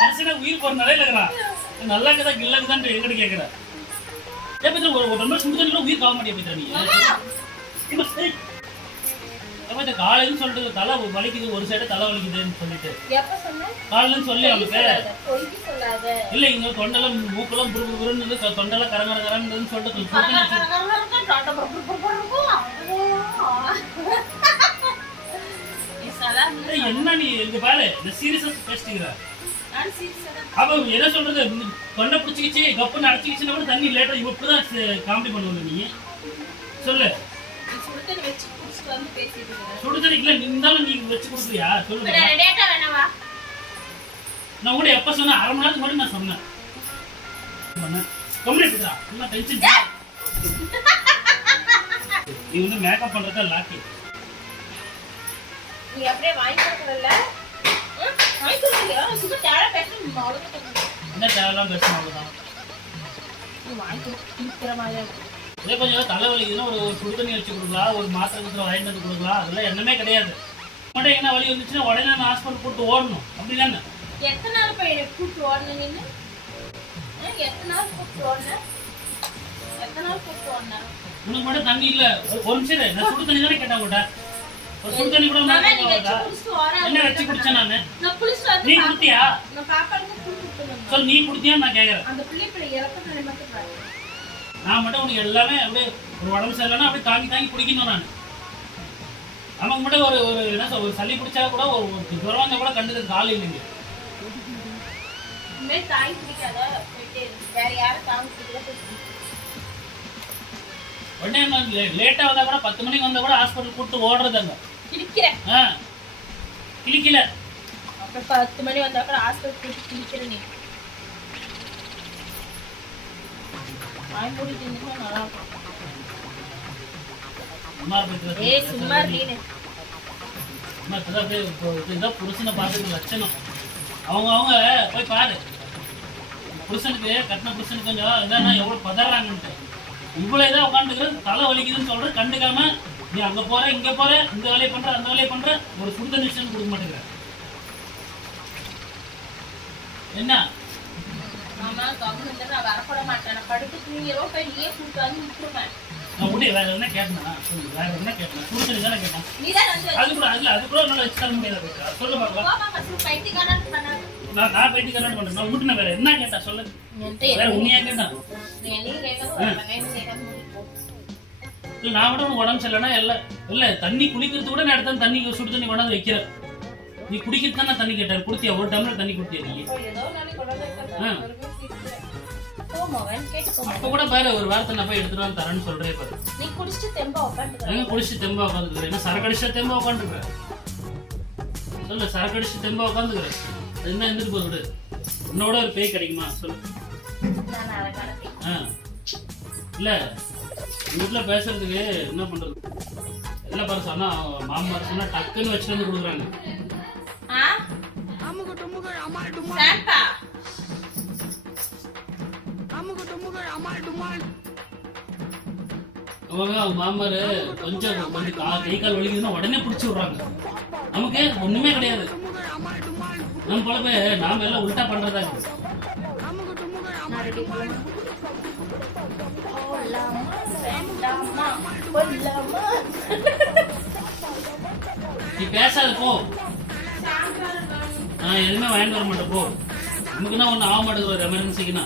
மனுஷன உயிர் போற நிலையில இருக்கிறான். நல்லா இருக்குதா கில்லக்குதான் எங்கிட்ட கேட்கிற. ஒரு 2 வருஷம் முடிஞ்சா உயிர் காவ மாட்டியா நீ? காலையில சொல்லிட்டு தலை வலிக்குது, ஒரு சைடு தலை வலிக்குதுன்னு சொல்லிட்டு காலையில சொல்லி அவனுக்கு இல்ல இங்க தொண்டெல்லாம் மூக்கெல்லாம் புருன்னு தொண்டெல்லாம் கரங்கரன்னு சொல்லிட்டு என்ன நீ இங்க பாரு இந்த சீரியஸா பேசிட்டீங்க. அப்ப என்ன சொல்றது, தொண்டை பிடிச்சிக்கிச்சு கப்புன்னு அடைச்சிக்கிச்சுன்னா கூட தண்ணி லேட்டா இப்படிதான் காமெடி பண்ணுவாங்க. நீ சொல்லு சுடுதண்ணி இல்ல இருந்தாலும் நீ வச்சு கொடுக்குறியா சொல்லு. நான் கூட எப்ப சொன்னேன், அரை மணி நேரத்துக்கு முன்னாடி நான் சொன்னேன். நீ வந்து மேக்கப் பண்றத லாக்கி நீ அப்படியே வாங்கி கொடுக்கறல்ல வாங்கி கொடுக்கலையா சும்மா தேவை பேசணும் அவ்வளவுதான். என்ன தேவையெல்லாம் பேசணும் அவ்வளவுதான். நீ வாங்கி கொடுக்குற மாதிரி இதே கொஞ்சம் தலைவலிக்குதுன்னா ஒரு சுடு தண்ணி வச்சு கொடுக்கலாம், ஒரு மாத்திரை குத்துல வாங்கிட்டு வந்து கொடுக்கலாம். அதெல்லாம் என்னமே கிடையாது. மட்டும் என்ன வலி வந்துச்சுன்னா உடனே நான் ஹாஸ்பிட்டல் கூப்பிட்டு ஓடணும் அப்படிதானே? எத்தனை நாள் போய் கூப்பிட்டு ஓடணும் நீங்க? எத்தனை நாள் கூப்பிட்டு ஓடணும்? எத்தனை நாள் கூப்பிட்டு ஓடணும்? உனக்கு மட்டும் தண்ணி இல்ல, ஒரு நிமிஷம் நான் சுடு தண்ணி தானே கேட்டா கூட ஒரு சுடு தண்ணி கூட என்ன வச்சு குடிச்சேன் நானு. நீ குடுத்தியா? சொல் நீ குடுத்தியா நான் கேக்குறேன். அந்த பிள்ளை இறக்க மட்டும் நான் மட்டும் உனக்கு எல்லாமே அப்படியே ஒரு உடம்பு சரியில்லைன்னா அப்படியே தாங்கி தாங்கி குடிக்கணும். நான் நமக்கு மட்டும் ஒரு என்ன சொல் ஒரு சளி பிடிச்சா கூட ஒரு ஜுரம் வந்தா கூட கண்டுக்கிறது கால் இல்லைங்க. உடனே லேட்டா வந்தா கூட 10 மணிக்கு வந்தா கூட ஹாஸ்பிட்டல் கூப்பிட்டு ஓடுறதாங்க. கிளிக்கல அப்புறம் 10 மணி வந்தா கூட ஹாஸ்பிட்டல் கூப்பிட்டு கிளிக்கிற நீ புருஷனை பார்த்து லட்சணம் அவங்க அவங்க போய் பாரு. புருஷனுக்கு கட்டின புருஷனுக்கு கொஞ்சம் இதானா எவ்வளவு பதறாங்கன்ட்டு இவ்வளவு இதாக உட்காந்துக்கிறது தலை வலிக்குதுன்னு சொல்ற கண்டுக்காம நீ அங்க போற இங்க போற இந்த வேலையை பண்ற அந்த வேலையை பண்ற ஒரு சுடு நிமிஷம் கொடுக்க மாட்டேங்கிற. என்ன வரப்பட மாட்டேன் படுத்து தூங்கிரோ போய் நீயே கூப்பிட்டு வந்து விட்டுருவேன். நான் உடனே வேற என்ன கேட்டேன்னா சொல்லு, வேற என்ன கேட்டேன்? சுடுதண்ணி தானே கேட்டேன். அது கூட நல்லா வச்சு தர முடியாது. சொல்ல பாக்கலாம். நான் பைத்தியக்காரன் பண்றேன். நான் விட்டுன வேற என்ன கேட்டா சொல்லு. வேற உண்மையா கேட்டா இல்ல நான் கூட உடம்பு சரியில்லைன்னா இல்ல தண்ணி குளிக்கிறது கூட நான் எடுத்தா தண்ணி சுடு தண்ணி கொண்டாந்து வைக்கிறேன். நீ குடிக்கிறது தானே தண்ணி கேட்டாரு குடுத்தியா? ஒரு டம்ளர் தண்ணி குடுத்தியா நீ? அப்ப கூட பாரு ஒரு வாரத்தை நான் போய் எடுத்துட்டு வந்து தரேன்னு சொல்றேன் பாரு. நீ குடிச்சிட்டு தெம்பா உட்காந்துக்கிறேன். குடிச்சிட்டு தெம்பா உட்காந்துக்கிறேன். என்ன சரக்கடிச்சா தெம்பா உட்காந்துக்கிறேன்? சொல்லு சரக்கடிச்சு தெம்பா உட்காந்துக்கிறேன். என்ன இருந்துட்டு போகுது? உன்னோட ஒரு பேய் கிடைக்குமா சொல்லு. இல்ல வீட்டுல பேசுறதுக்கு என்ன பண்றது? என்ன பாரு சொன்னா மாமா சொன்னா டக்குன்னு வச்சுட்டு வந்து கொடுக்குறாங்க. அவங்க மாமாரு கொஞ்சம் கை கால் வலிக்குதுன்னா உடனே பிடிச்சி விடுறாங்க. நமக்கு ஒண்ணுமே கிடையாது. நம்ம பொழப்ப நாம எல்லாம் உல்டா பண்றதா இருக்கு. நீ பேசாத போ. எதுவுமே வாங்கிட்டு வர மாட்டேன் போ. நமக்குன்னா ஒன்னும் ஆக மாட்டேங்குது ஒரு எமர்ஜென்சிக்குன்னா.